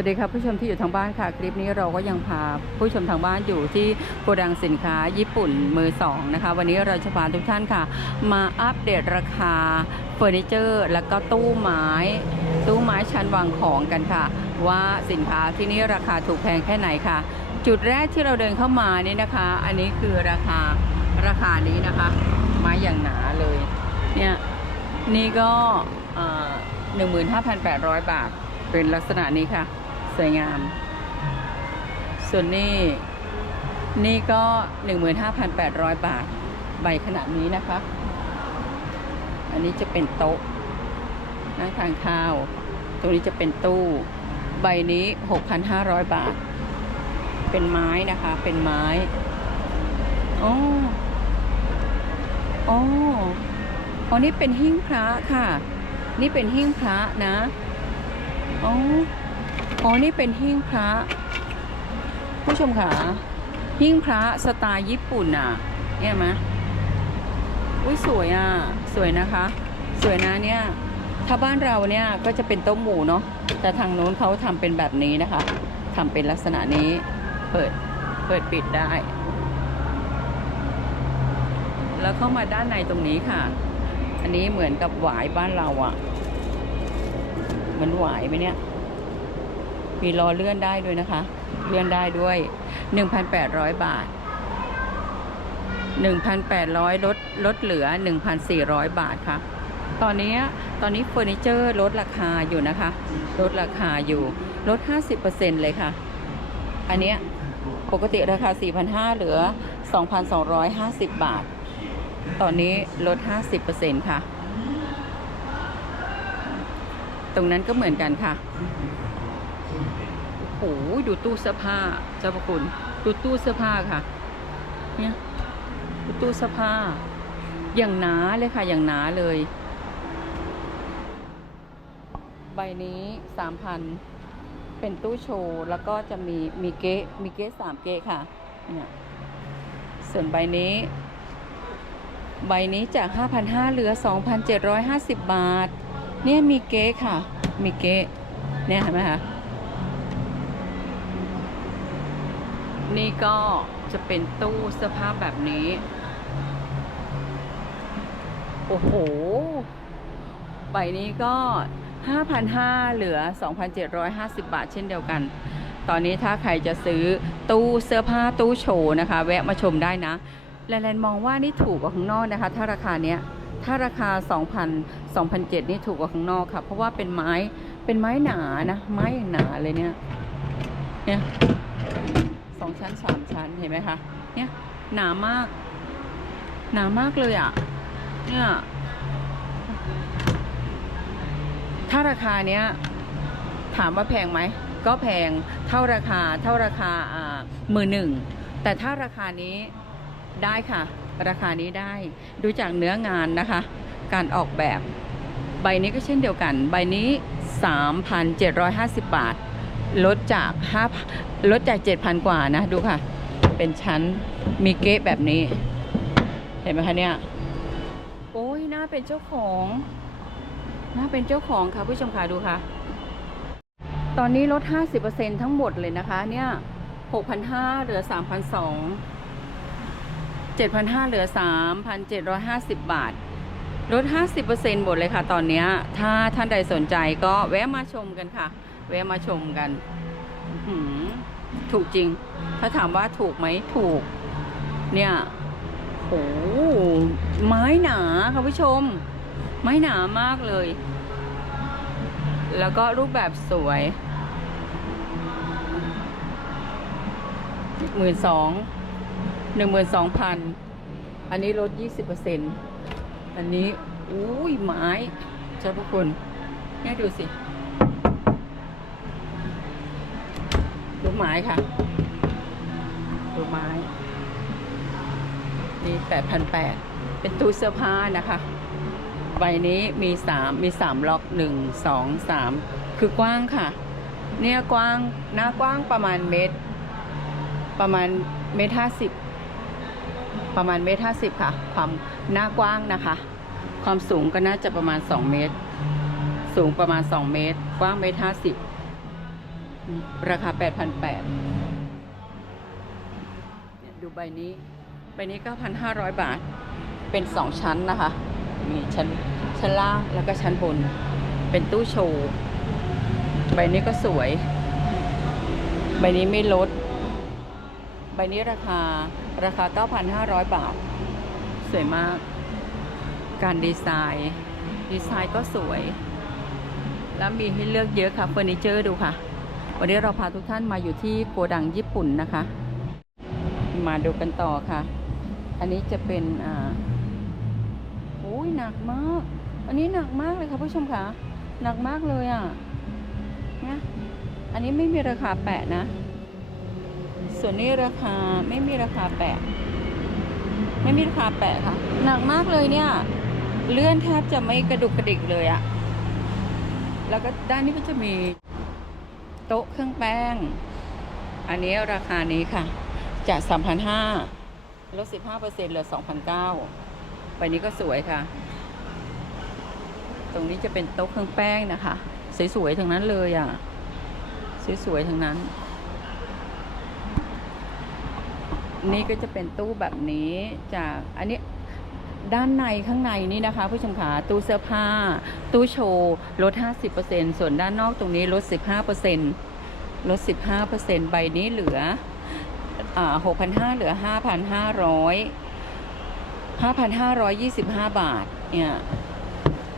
วัสดีครับผู้ชมที่อยู่ทางบ้านค่ะ คลิปนี้เราก็ยังพาผู้ชมทางบ้านอยู่ที่โกดังสินค้าญี่ปุ่นมือสองนะคะวันนี้เราจะพาทุกท่านค่ะ มาอัปเดตราคาเฟอร์นิเจอร์ แล้วก็ตู้ไม้ ตู้ไม้ชั้นวางของกันค่ะ ว่าสินค้าที่นี่ราคาถูกแพงแค่ไหนค่ะ จุดแรกที่เราเดินเข้ามานี่นะคะ อันนี้คือราคาราคานี้นะคะ ไม้อย่างหนาเลยเนี่ยนี่ก็หนึ่งหมื่นห้าพันแปดร้อยบาทเป็นลักษณะนี้ค่ะ สวยงาม ส่วนนี้นี่ก็ 15,800 บาท ใบขนาดนี้นะคะ อันนี้จะเป็นโต๊ะนั่งทานข้าว ตรงนี้จะเป็นตู้ ใบนี้ 6,500 บาท เป็นไม้นะคะ เป็นไม้อ๋ออ๋ออ๋อนี่เป็นหิ้งพระค่ะ นี่เป็นหิ้งพระนะ อ๋อ อ๋อ นี่เป็นหิ้งพระ ผู้ชมค่ะ หิ้งพระสไตล์ญี่ปุ่นอะเนี่ยไหมอุ้ยสวยอะ สวยนะคะ สวยนะเนี่ย ถ้าบ้านเราเนี่ยก็จะเป็นโต๊ะหมู่เนาะ แต่ทางโน้นเขาทำเป็นแบบนี้นะคะทำเป็นลักษณะนี้ เปิด เปิดปิดได้ แล้วเข้ามาด้านในตรงนี้ค่ะ อันนี้เหมือนกับหวายบ้านเราอะ่ะเหมือนหวายไหมเนี่ย มีล้อเลื่อนได้ด้วยนะคะ เลื่อนได้ด้วย 1,800 บาท 1,800 ลดลดเหลือ 1,400 บาทค่ะ ตอนนี้ตอนนี้เฟอร์นิเจอร์ลดราคาอยู่นะคะ ลดราคาอยู่ ลด 50%เลยค่ะ อันเนี้ยปกติราคา 4,500 เหลือ 2,250 บาท ตอนนี้ลด 50%ค่ะ ตรงนั้นก็เหมือนกันค่ะ หดูตู้เสื้อผ้าเจ้าพระคุณดูตู้เสื้อผ้าค่ะ เนี่ยดูตู้เสื้อผ้า อย่างหนาเลยค่ะ อย่างหนาเลย ใบนี้สามพันเป็นตู้โชว์แล้วก็จะมีมีเก๊มีเก๊สามเก๊ค่ะเนี่ยส่วนใบนี้ ใบนี้จาก 5,500เหลือ 2,750 บาท เนี่ยมีเก๊ค่ะ มีเก๊เนี่ยเห็นไหมคะ นี่ก็จะเป็นตู้เสื้อผ้าแบบนี้ โอ้โห ใบนี้ก็ 5,500 เหลือ 2,750 บาทเช่นเดียวกัน ตอนนี้ถ้าใครจะซื้อตู้เสื้อผ้าตู้โชว์นะคะ แวะมาชมได้นะ แลนมองว่านี่ถูกกว่าข้างนอกนะคะ ถ้าราคาเนี้ย ถ้าราคา 2,000 2,007นี่ถูกกว่าข้างนอกค่ะ เพราะว่าเป็นไม้ เป็นไม้หนานะ ไม้อย่างหนาเลยเนี่ย เนี่ย องชั้นสามชั้นเห็นไหมคะ เนี่ยหนามาก หนามากเลยอะ่ะ เนี่ย ถ้าราคาเนี้ย ถามว่าแพงไหม ก็แพงเท่าราคาเท่าราคาอ่ามือหนึ่ง แต่ถ้าราคานี้ได้ค่ะ ราคานี้ได้ ดูจากเนื้องานนะคะ การออกแบบ ใบนี้ก็เช่นเดียวกัน ใบนี้ 3,750 บาท ลดจาก5ลดจาก7,000กว่านะ ดูค่ะ เป็นชั้นมีเก๊ะแบบนี้ เห็นไหมคะเนี่ย โอ้ยน่าเป็นเจ้าของน่าเป็นเจ้าของค่ะผู้ชมค่ะดูค่ะ ตอนนี้ลด 50%ทั้งหมดเลยนะคะ เนี่ย6,500เหลือ 3,200 7,500เหลือ 3,750 บาท ลด 50%หมดเลยค่ะ ตอนนี้ ถ้าท่านใดสนใจก็แวะมาชมกันค่ะ แวะมาชมกันถูกจริง ถ้าถามว่าถูกไหมถูก เนี่ยโอ้ไม้หนาค่ะผู้ชม ไม้หนามากเลย แล้วก็รูปแบบสวยหมื่นสองหนึ่งหมื่นสองพันอันนี้ลดยี่สิบเปอร์เซ็นอันนี้ อุ้ยไม้เจ้าพระคุณเนี่ยดูสิ ไม้ค่ะดูไม้ นี่แปดพันแปดเป็นตู้เสื้อผ้านะคะ ใบนี้มีสามมีสามล็อกหนึ่งสองสามคือกว้างค่ะ เนี่ยกว้างหน้ากว้างประมาณเมตร ประมาณเมตรห้าสิบประมาณเมตรห้าสิบค่ะ ความหน้ากว้างนะคะ ความสูงก็น่าจะประมาณสองเมตร สูงประมาณสองเมตร กว้างเมตรห้าสิบ ราคา 8,800เนี่ยดูใบนี้ ใบนี้ 9,500 บาท เป็น 2 ชั้นนะคะ มีชั้นชั้นล่างแล้วก็ชั้นบน เป็นตู้โชว์ ใบนี้ก็สวย ใบนี้ไม่ลด ใบนี้ราคาราคา 9,500 บาท สวยมาก การดีไซน์ ดีไซน์ก็สวย แล้วมีให้เลือกเยอะค่ะเฟอร์นิเจอร์ดูค่ะ วันนี้เราพาทุกท่านมาอยู่ที่โกดังญี่ปุ่นนะคะ มาดูกันต่อค่ะ อันนี้จะเป็นอ่าโอ้ยหนักมาก อันนี้หนักมากเลยค่ะผู้ชมค่ะ หนักมากเลยอะนี่ยอันนี้ไม่มีราคาแปะนะ ส่วนนี้ราคาไม่มีราคาแปะ ไม่มีราคาแปะค่ะ หนักมากเลยเนี่ย เลื่อนแทบจะไม่กระดุกกระดิกเลยอะแล้วก็ด้านนี้ก็จะมี โต๊ะเครื่องแป้ง อันนี้ราคานี้ค่ะ จาก3,500ลด15%เหลือ2,900ใบนี้ก็สวยค่ะ ตรงนี้จะเป็นโต๊ะเครื่องแป้งนะคะ สวยๆทั้งนั้นเลยอะ สวยๆทั้งนั้น นี่ก็จะเป็นตู้แบบนี้จากอันนี้ ด้านในข้างในนี่นะคะ ผู้ชมขาตู้เสื้อผ้า ตู้โชว์ลด 50%ส่วนด้านนอกตรงนี้ลด 15%ลด 15%ใบนี้เหลือ6,500 เหลือ 5,500 5,525 บาท เนี่ย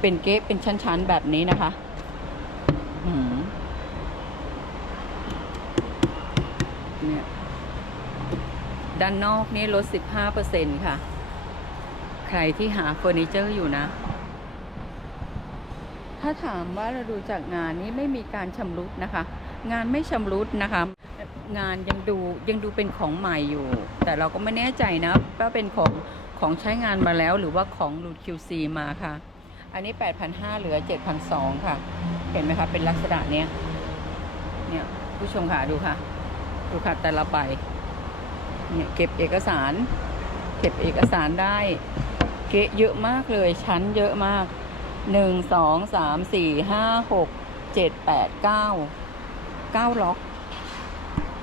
เป็นเก๊เป็นชั้น ๆ แบบนี้นะคะเนี่ย ด้านนอกนี่ลด 15%ค่ะ ใครที่หาเฟอร์นิเจอร์อยู่นะ ถ้าถามว่าเราดูจากงานนี้ไม่มีการชำรุดนะคะ งานไม่ชำรุดนะคะ งานยังดูยังดูเป็นของใหม่อยู่ แต่เราก็ไม่แน่ใจนะว่าเป็นของของใช้งานมาแล้วหรือว่าของหลุด QC มาค่ะ อันนี้ 8,500เหลือ 7,200 ค่ะ เห็นไหมคะ เป็นลักษณะเนี้ย เนี่ย ผู้ชมค่ะ ดูค่ะ ดูค่ะ แต่ละใบเนี่ยเก็บเอกสาร เก็บเอกสารได้ เกะเยอะมากเลย ชั้นเยอะมากหนึ่งสองสามสี่ห้าหกเจ็ดแปดเก้าเก้าล็อก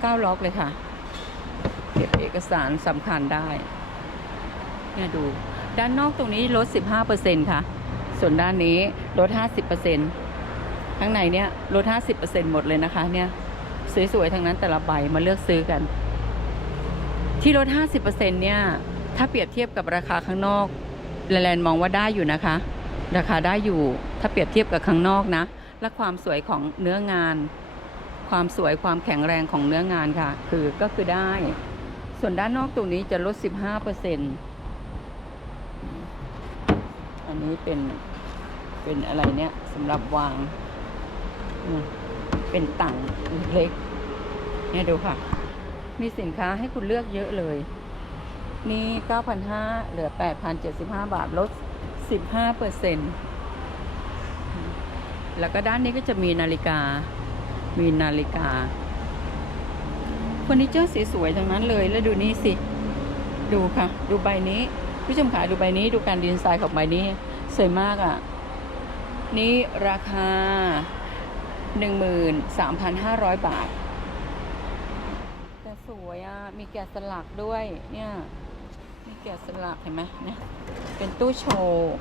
เก้าล็อกเลยค่ะ เก็บเอกสารสำคัญได้เนี่ยดู ด้านนอกตรงนี้ลด 15%ค่ะ ส่วนด้านนี้ลด 50%ข้างในเนี้ยลด 50%หมดเลยนะคะ เนี่ย สวยๆทั้งนั้นแต่ละใบมาเลือกซื้อกัน ที่ลด 50%เนี่ย ถ้าเปรียบเทียบกับราคาข้างนอก แลนด์มองว่าได้อยู่นะคะ ราคาได้อยู่ถ้าเปรียบเทียบกับข้างนอกนะ และความสวยของเนื้องาน ความสวยความแข็งแรงของเนื้องานค่ะ คือก็คือได้ ส่วนด้านนอกตรงนี้จะลด 15%อันนี้เป็นเป็นอะไรเนี่ยสำหรับวาง เป็นต่างเล็กเนี่ยดูค่ะ มีสินค้าให้คุณเลือกเยอะเลย มี9,500 เหลือ 8,075 บาท ลด 15เปอร์เแล้วก็ด้านนี้ก็จะมีนาฬิกา มีนาฬิกาเฟอร์นิเจอร์สวยๆทั้งนั้นเลย แล้วดูนี่สิ ดูค่ะ ดูใบนี้ ผู้ชมขาดูใบนี้ ดูการดีไซน์ของใบนี้ สวยมากอะ่ะ นี่ราคา 13,500 บาทแต่สวยอะ มีแกะสลักด้วยเนี่ย แกะสลักเห็นไหมเนี่ยเป็นตู้โชว์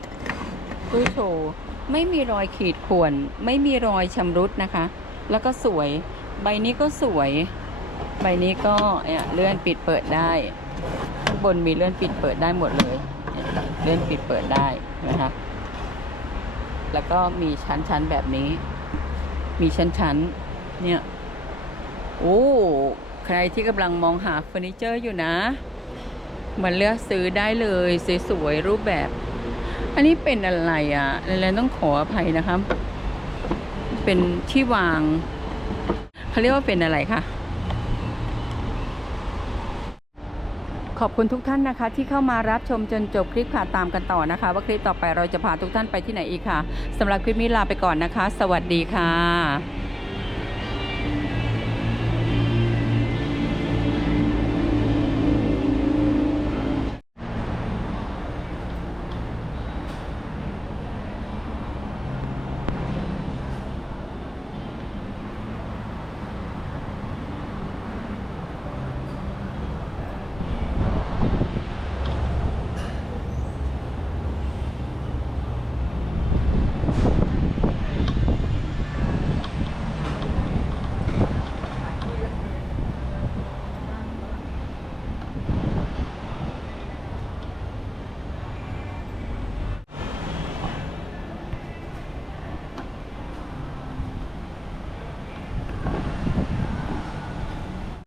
ตู้โชว์ไม่มีรอยขีดข่วนไม่มีรอยชำรุดนะคะ แล้วก็สวยใบนี้ก็สวย ใบนี้ก็เนี่ยเลื่อนปิดเปิดได้ข้างบนมีเลื่อนปิดเปิดได้หมดเลยเนี่ยเลื่อนปิดเปิดได้นะคะแล้วก็มีชั้นๆแบบนี้ มีชั้นๆเนี่ยโอ้ใครที่กำลังมองหาเฟอร์นิเจอร์อยู่นะ มาเลือกซื้อได้เลยสวยๆรูปแบบ อันนี้เป็นอะไรอะอะไรต้องขออภัยนะครับเป็นที่วางเขาเรียกว่าเป็นอะไรคะขอบคุณทุกท่านนะคะ ที่เข้ามารับชมจนจบคลิปค่ะตามกันต่อนะคะ ว่าคลิปต่อไปเราจะพาทุกท่านไปที่ไหนอีกค่ะสำหรับคลิปนี้ลาไปก่อนนะคะ สวัสดีค่ะ